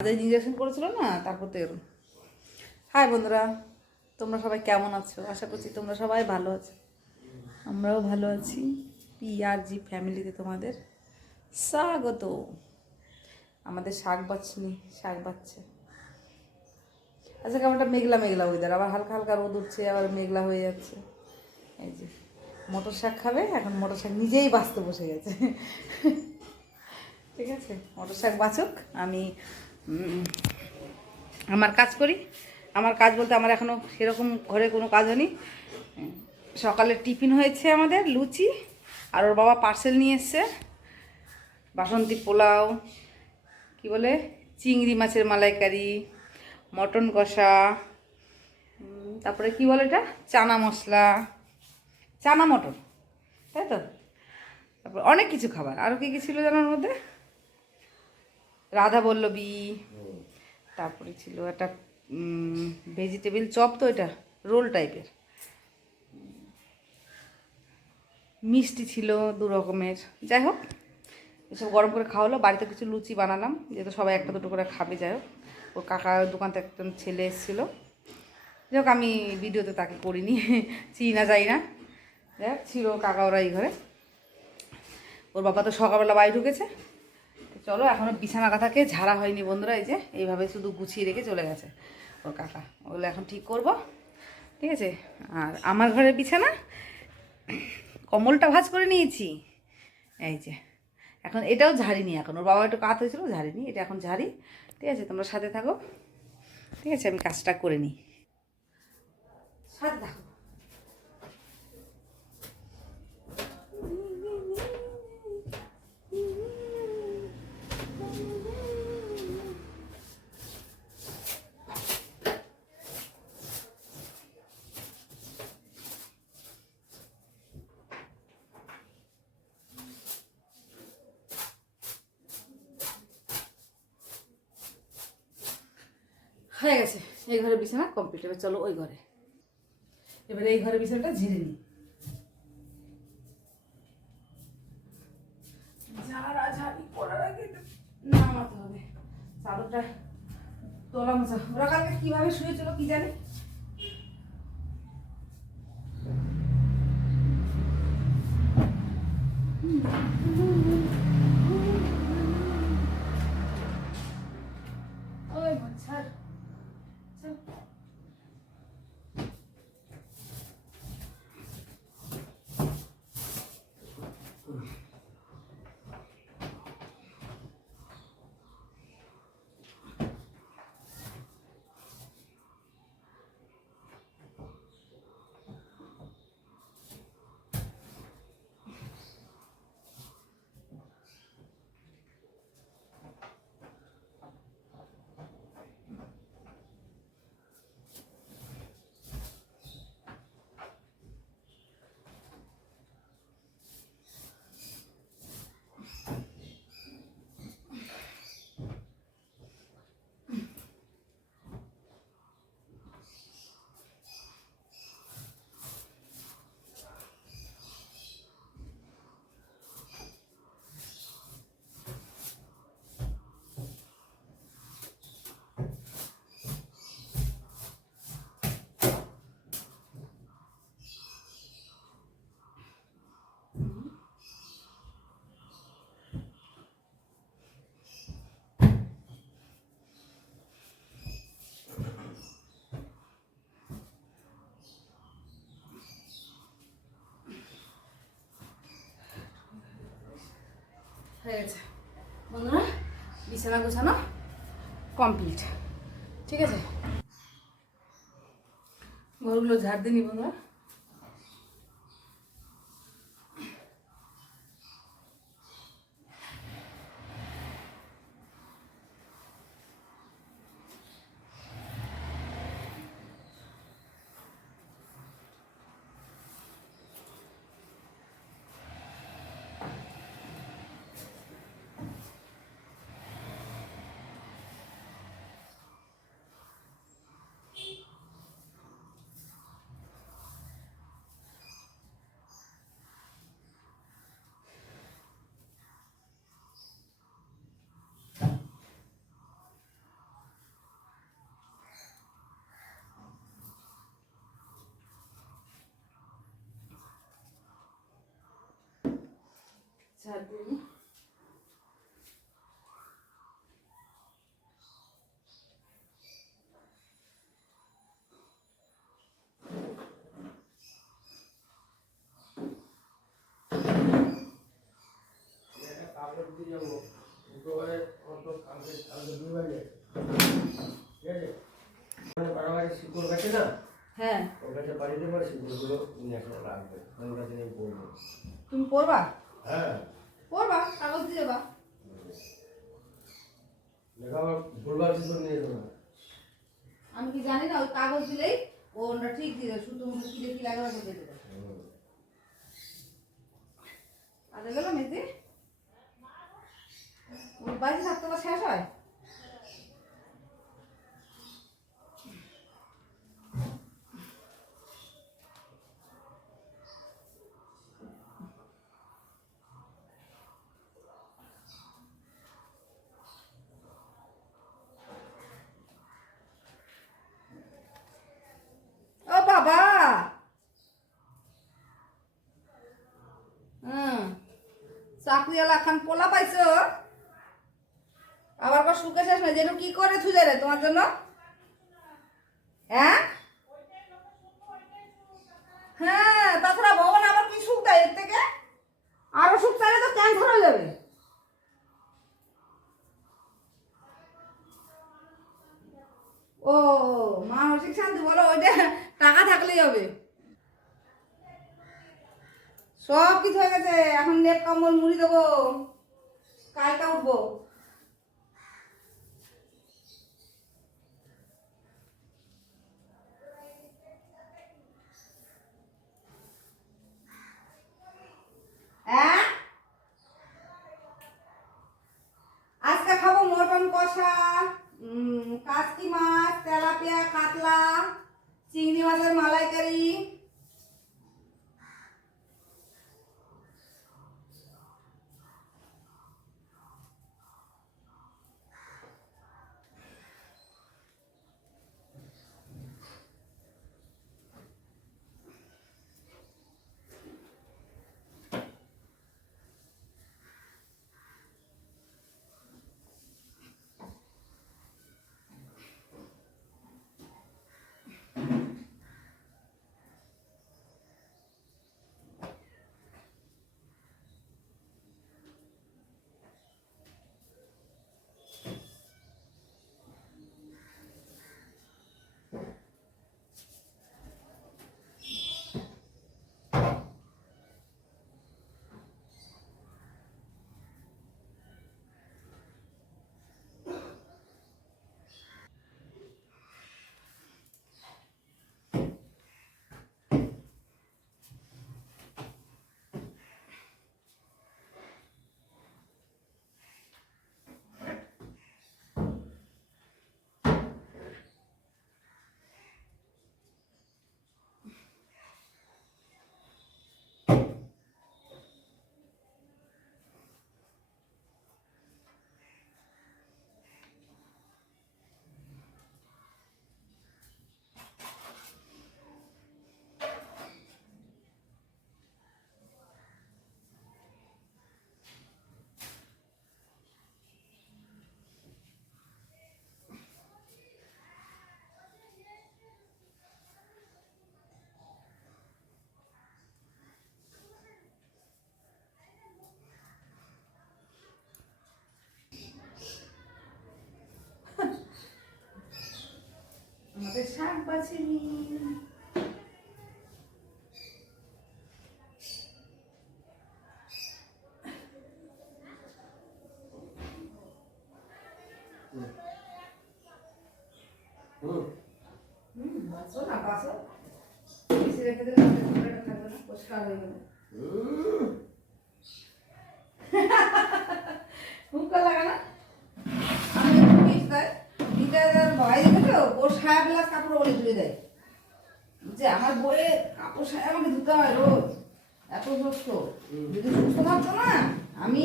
তাদের ইঞ্জেকশন করেছিল না, তারপর তো এরকম হাই বন্ধুরা, তোমরা সবাই কেমন আছো? আশা করছি তোমরা সবাই ভালো আছো। আমরাও ভালো আছি পি আর জি ফ্যামিলিতে তোমাদের স্বাগত। আমাদের শাক বাচ্চনি শাক বাচ্চা আচ্ছা কেমনটা? মেঘলা মেঘলা ওয়েদার আবার হালকা হালকা রোদ উঠছে, আবার মেঘলা হয়ে যাচ্ছে। এই যে, মটর শাক খাবে, এখন মটর শাক নিজেই বাঁচতে বসে গেছে। ঠিক আছে? মটর শাক বাছুক আমি আমার কাজ করি। আমার কাজ বলতে আমার এখনও সেরকম ঘরে কোনো কাজ হয়নি। সকালে টিফিন হয়েছে আমাদের, লুচি, আর ওর বাবা পার্সেল নিয়ে এসছে। বাসন্তী পোলাও, কি বলে? চিংড়ি মাছের মালাইকারি, মটন কষা তারপরে কি বলে এটা? চানা মশলা, চানা মটন, তাই তো? তারপর অনেক কিছু খাবার। আরও কী কী ছিল জানার মধ্যে? রাধা বল্লবী তারপরে ছিল একটা ভেজিটেবিল চপ তো এটা রোল টাইপের মিষ্টি ছিল দু রকমের। যাই হোক এসব গরম করে খাওয়ালো। বাড়িতে কিছু লুচি বানালাম যেহেতু সবাই একটা দুটো করে খাবে যাই হোক। ওর কাকা দোকান থেকে একজন ছেলে এসেছিল। যাই হোক আমি ভিডিওতে তাকে করিনি চিনি না যাই না। যাই হোক ছিল কাকা ওরা এই ঘরে। ওর বাবা তো সকালবেলা বাড়ি ঢুকেছে। চলো এখনও বিছানা কাঁথাকে ঝাড়া হয়নি বন্ধুরা, এই যে, এইভাবে শুধু গুছিয়ে রেখে চলে গেছে ওর কাকা ওগুলো এখন ঠিক করব, ঠিক আছে? আর আমার ঘরের বিছানা, কমলটা ভাজ করে নিয়েছি। এই যে, এখন এটাও ঝাড়িনি এখন, ওর বাবা একটু কাত হয়েছিল, ঝাড়িনি, এটা এখন ঝাড়ি, ঠিক আছে? তোমরা সাথে থাকো, ঠিক আছে? আমি কাজটা করে নিই। সাথে থাকো হয়ে গেছে। এই ঘরে বিছানা কমপ্লিট এবার চলো ওই ঘরে। এবারে এই ঘরে বিছানাটা ঝিরে নিই। আগে নামাতে হবে। চাদরটা তোলা মোছা। ওরা কালকে কীভাবে শুয়েছিল কি জানি? হয়ে গেছে। বন্ধুরা বিছানা গোছানো কমপ্লিট ঠিক আছে? ঘরগুলো ঝাড় দিনি বন্ধুরা। বাড়াবাড়ি শিকড় গেছে না হ্যাঁ। ওর কাছে বাড়িতে পারে শিকড়গুলো নিয়ে আসলে রাখবে ওর নিয়ে পড়ব তুমি পড়বা? হ্যাঁ। পড়বা কাগজ দিয়ে বা। ভুলবার নিয়ে আমি কি জানি না ওই কাগজ দিলেই ও ওটা ঠিক দিয়ে দেবে শুধু কি দেখি লাগে দিয়ে দেবে। কাজে গেল ওর বাড়িতে থাকতে শেষ হয় ও বাবা হুম পোলা পাইছো? আবার কর সুখে শেষ নয় যেন কি করে থুজে রে তোমার জন্য? হ্যাঁ? হ্যাঁ তাছাড়া ভগবান আবার কি সুখ দেয় এর থেকে? আরও সুখ চাইলে তো ক্যান্সার হয়ে যাবে। ও, মানসিক শান্তি বলো, ওইটা টাকা থাকলেই হবে। সব কিছু হয়ে গেছে। এখন লেপ কম্বল মুড়ি দেবো। কালকে উঠবো। হ্যাঁ? আজকে খাব মটন কষা মাছ, তেলাপিয়া, কাতলা, চিংড়ি মাছের মালাইকারি। আমাদের শাক বাছো না বাছো বেশি রেখে দিলে আমাদের থাকবে না পরিষ্কার হয়ে যাবে। হুক্কা লাগা না আমি একটু পিস দেয় সায়া গ্লাস কাপড় বলে ধুয়ে দেয় যে আমার বইয়ের কাপড় সায়া আমাকে ধুতে হয় রোজ। এত সুস্থ। যদি সুস্থ থাকতো না, আমি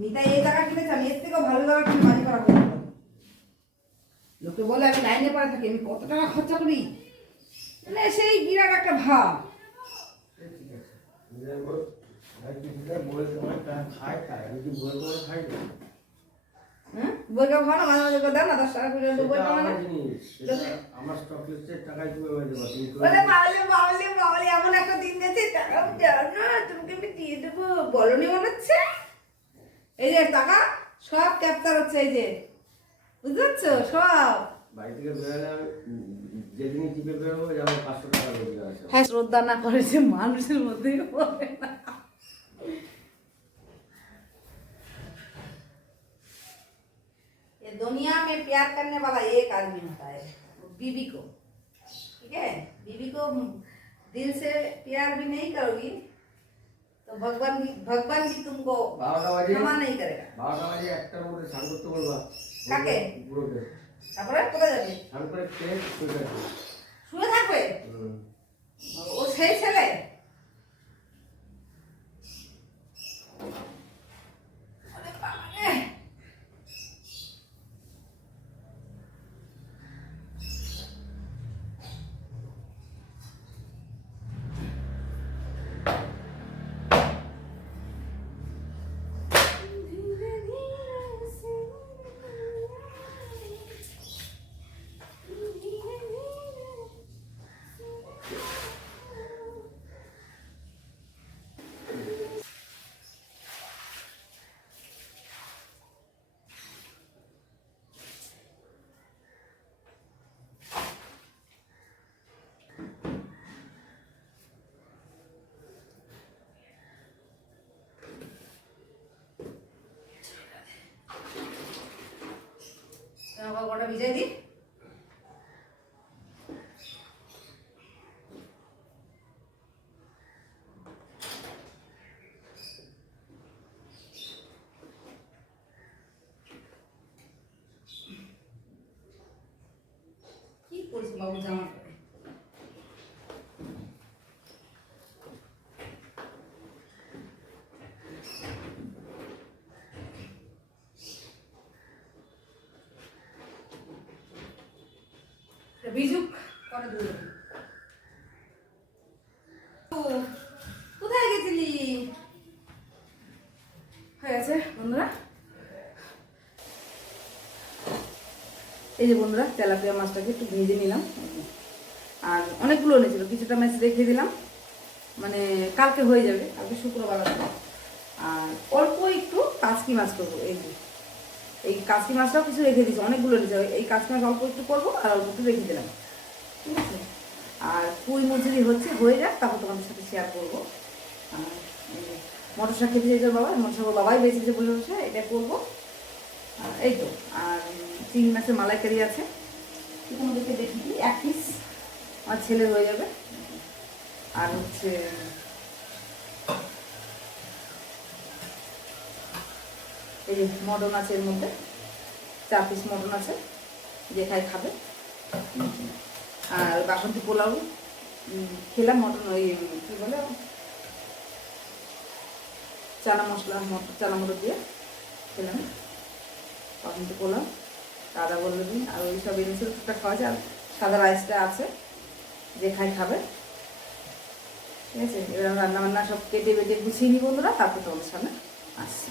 নিতাই এই জায়গা কিনেছি এর থেকেও ভালো জায়গা কিনে বাড়ি লোকে বলে, আমি লাইনে পড়ে থাকি, আমি কত টাকা খরচা করি? মানে সেই বিরাট একটা ভাব। খাই না হ্যাঁ বই কাপ না মাঝে মাঝে করে দাও না দশ টাকা করে বই না আমার স্টক তুমি দেবো তুমি বলে এমন একটা দিন গেছে টাকা দাও না তোমাকে আমি দিয়ে দেবো বলনি মনে হচ্ছে? এই যে টাকা সব ক্যাপচার হচ্ছে এই যে। বুঝতে পারছ? সব। বাড়ি থেকে বেরোলে যেদিনই টিপে বেরোবো যেমন পাঁচশো টাকা হ্যাঁ শ্রদ্ধা না করে যে মানুষের মধ্যেই হবে না। दुनिया में प्यार करने वाला एक आदमी होता है वो बीवी को ठीक है बीवी को दिल से प्यार भी नहीं करोगी तो भगवान भी भगवान भी तुमको বারোটা বাজে क्षमा नहीं करेगा বারোটা বাজে একটার মধ্যে স্নান করতে বলবা কাকে? পুরোকে তারপরে কোথায় যাবে স্নান করে খেয়ে শুয়ে থাকবে শুয়ে থাকবে হুম। ও সেই ছেলে জামা কাপড়টা ভিজাই দিই কি করছি বাবু জামা পরে কোথায় গেছিলি? হয়ে গেছে বন্ধুরা। এই যে বন্ধুরা, তেলাপিয়া মাছটাকে একটু ভেজে নিলাম। আর অনেকগুলো এনেছিল, কিছুটা মাছ রেখে দিলাম। মানে কালকে হয়ে যাবে, কালকে শুক্রবার আর অল্প একটু কাসকি মাছ করব, এই যে। এই কাসকি মাছটাও কিছু রেখে দিয়েছি, অনেকগুলো এনেছে এই কাসকি মাছ অল্প একটু করব আর অল্প একটু রেখে দিলাম। ঠিক আছে? আর পুঁই মজুরি হচ্ছে, হয়ে যাক, তারপর তোমাদের সাথে শেয়ার করব। মটর শাক খেতে চাইছে বাবা, মটর শাক বাবাই বেঁচেছে বসে বসে এটা করব। এই তো, আর চিংড়ি মাছের মালাইকারি আছে। তোমাদেরকে দেখি এক পিস আমার ছেলে হয়ে যাবে। আর হচ্ছে এই যে মটন আছে এর মধ্যে, চার পিস মটন আছে, যে খাই খাবে। আর বাসন্তী পোলাও খেলাম মটন ওই, কী বলে? চানা মশলা মটর চানা মটর দিয়ে খেলাম। বাসন্তী পোলাও দাদা বলল দিন আর ওই সব এনেছিল টুকটাক খাওয়া যায়, আর সাদা রাইসটা আছে, যে খাই খাবে। ঠিক আছে? এবার রান্না বান্না সব কেটে বেটে গুছিয়ে নিই বন্ধুরা, তারপর তোমাদের সামনে আসছি।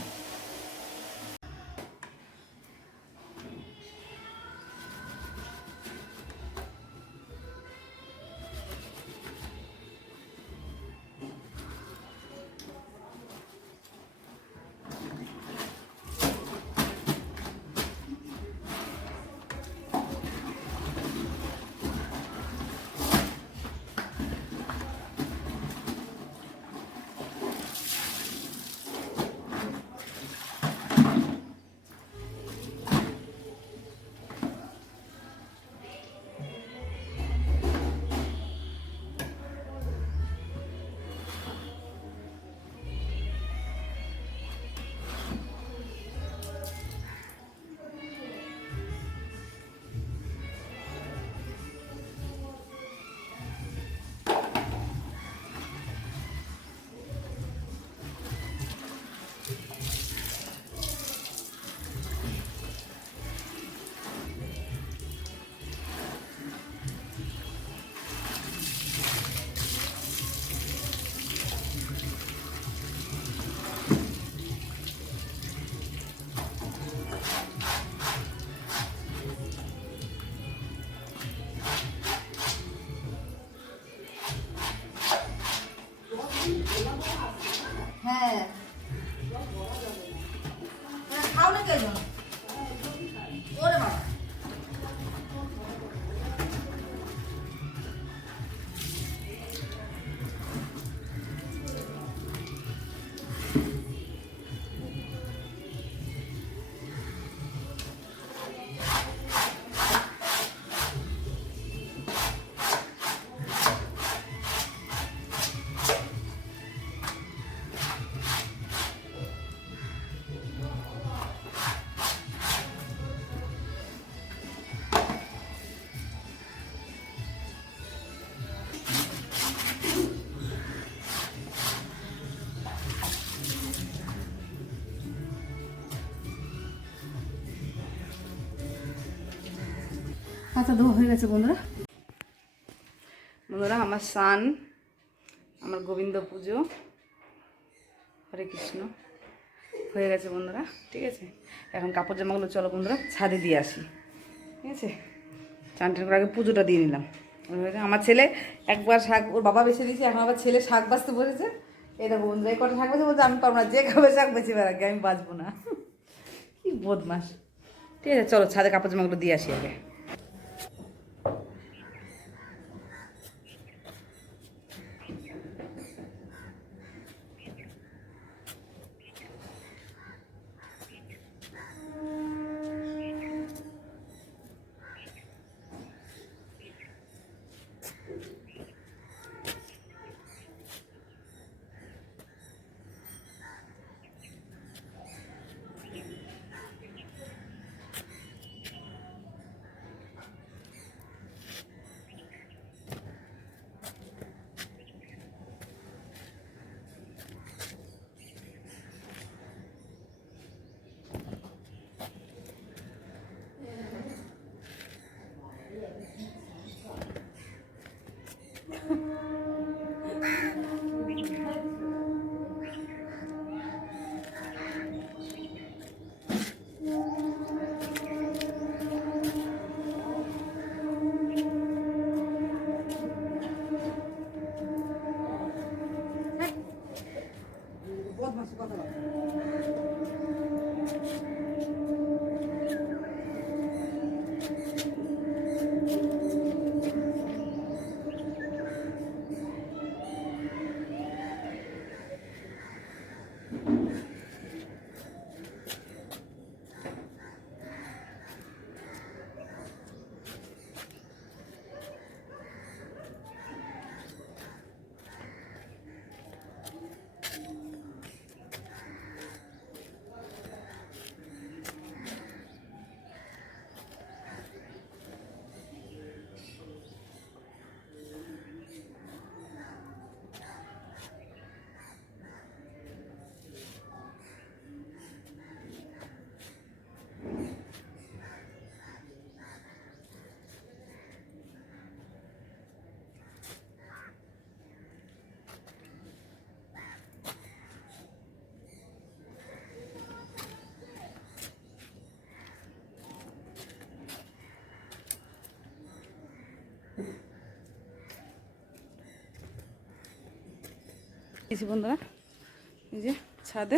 কাঁচা ধোয়া হয়ে গেছে, বন্ধুরা। বন্ধুরা, আমার সান, আমার গোবিন্দ পুজো, হরে কৃষ্ণ, হয়ে গেছে, বন্ধুরা, ঠিক আছে? এখন কাপড় জামাগুলো চলো, বন্ধুরা, ছাদে দিয়ে আসি, ঠিক আছে? চান টান করে আগে পুজোটা দিয়ে নিলাম। আমার ছেলে একবার শাক, ওর বাবা বেছে দিয়েছে, এখন আবার ছেলে শাক বাঁচতে এই দেখো, বন্ধুরা, এই কটা শাক বাঁচতে বলছে, আমি পারব না, যে খাবে শাক বেছে বেড়াকে, আমি বাঁচবো না। কি বদমাস। ঠিক আছে, চলো, ছাদে কাপড় জামাগুলো দিয়ে আসি আগে। এসি বন্ধুরা। এই যে ছাদে।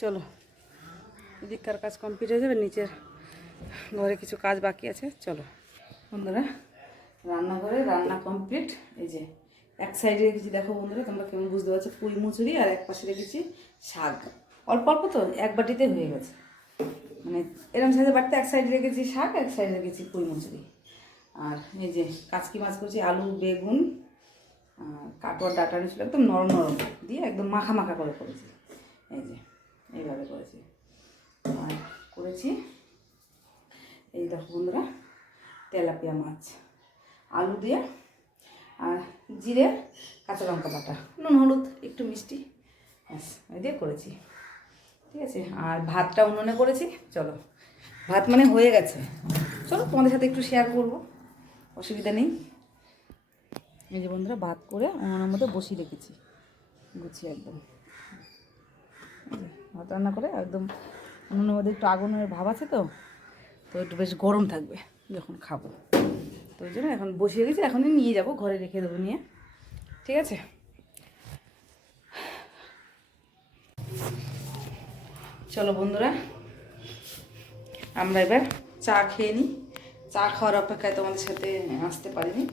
চলো, এদিককার কাজ কমপ্লিট হয়ে যাবে, নিচের ঘরে কিছু কাজ বাকি আছে। চলো, বন্ধুরা, রান্নাঘরে রান্না কমপ্লিট এই যে, এক সাইডে রেখেছি, দেখো বন্ধুরা, তোমরা কেমন বুঝতে পারছ, পুঁই মুচুরি আর এক পাশে রেখেছি শাক। অল্প অল্প তো, এক বাটিতে হয়ে গেছে। মানে এরকম সাইজে বাড়তে এক সাইডে রেখেছি শাক, এক সাইডে রেখেছি পুঁই মুচুরি। আর এই যে, কাচকি মাছ করছি, আলু, বেগুন কাটোয়ার ডাটা ছিল একদম নরম নরম দিয়ে একদম মাখা মাখা করে করেছি। এই যে, এইভাবে করেছি। আর করেছি, এই দেখো বন্ধুরা, তেলাপিয়া মাছ, আলু দিয়ে, আর জিরে, কাঁচা লঙ্কা বাটা, নুন, হলুদ, একটু মিষ্টি, ব্যাস ওই দিয়ে করেছি। ঠিক আছে, আর ভাতটা উনুনে করেছি, চলো। ভাত মানে হয়ে গেছে। চলো তোমাদের সাথে একটু শেয়ার করব, অসুবিধা নেই। এই যে বন্ধুরা ভাত করে উনুনের মধ্যে বসিয়ে রেখেছি। গুছিয়ে একদম। ভাত রান্না করে একদম উনুনের মধ্যে একটু আগুনের ভাব আছে তো তো একটু বেশ গরম থাকবে যখন খাব। তো ওই জন্য এখন বসিয়ে গেছি এখনই নিয়ে যাব, ঘরে রেখে দেবো নিয়ে। ঠিক আছে? চলো বন্ধুরা, আমরা এবার চা খেয়ে নিই। চা খাওয়ার অপেক্ষায় তোমাদের সাথে আসতে পারিনি।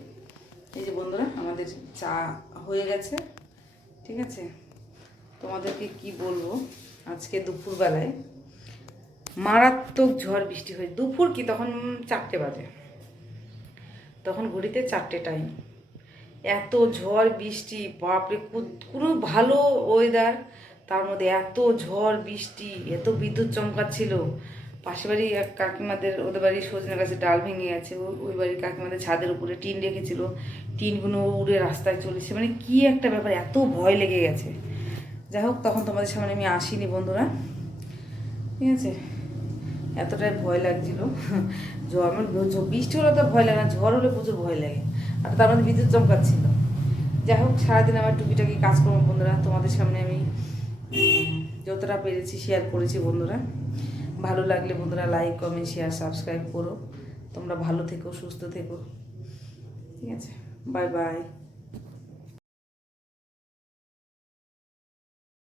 এই যে বন্ধুরা, আমাদের চা হয়ে গেছে, ঠিক আছে? তোমাদেরকে কি বলব? আজকে দুপুরবেলায় মারাত্মক ঝড় বৃষ্টি হয়েছে। দুপুর কি? তখন চারটে বাজে। তখন ঘড়িতে চারটে টাইম এত ঝড় বৃষ্টি, বাপরে কোনো ভালো ওয়েদার তার মধ্যে এত ঝড় বৃষ্টি, এত বিদ্যুৎ চমকাচ্ছিল। পাশে বাড়ি এক কাকিমাদের, ওদের বাড়ির সজনে গাছে ডাল ভেঙে গেছে ওই বাড়ির কাকিমাদের ছাদের উপরে টিন রেখেছিল। টিনগুলো উড়ে রাস্তায় চলেছে। মানে কি একটা ব্যাপার, এত ভয় লেগে গেছে। যাই হোক, তখন তোমাদের সামনে আমি আসিনি বন্ধুরা। ঠিক আছে? এতটাই ভয় লাগছিল। আমার বৃষ্টি হলে তো ভয় লাগে না, ঝড় হলে প্রচুর ভয় লাগে। আর তার মধ্যে বিদ্যুৎ চমকাচ্ছিল। যাই হোক, সারাদিন আমার টুকিটাকি কাজকর্ম বন্ধুরা, তোমাদের সামনে আমি যতটা পেরেছি শেয়ার করেছি বন্ধুরা। ভালো লাগলে বন্ধুরা লাইক কমেন্ট শেয়ার সাবস্ক্রাইব করো। তোমরা ভালো থেকো, সুস্থ থেকো। ঠিক আছে? Bye bye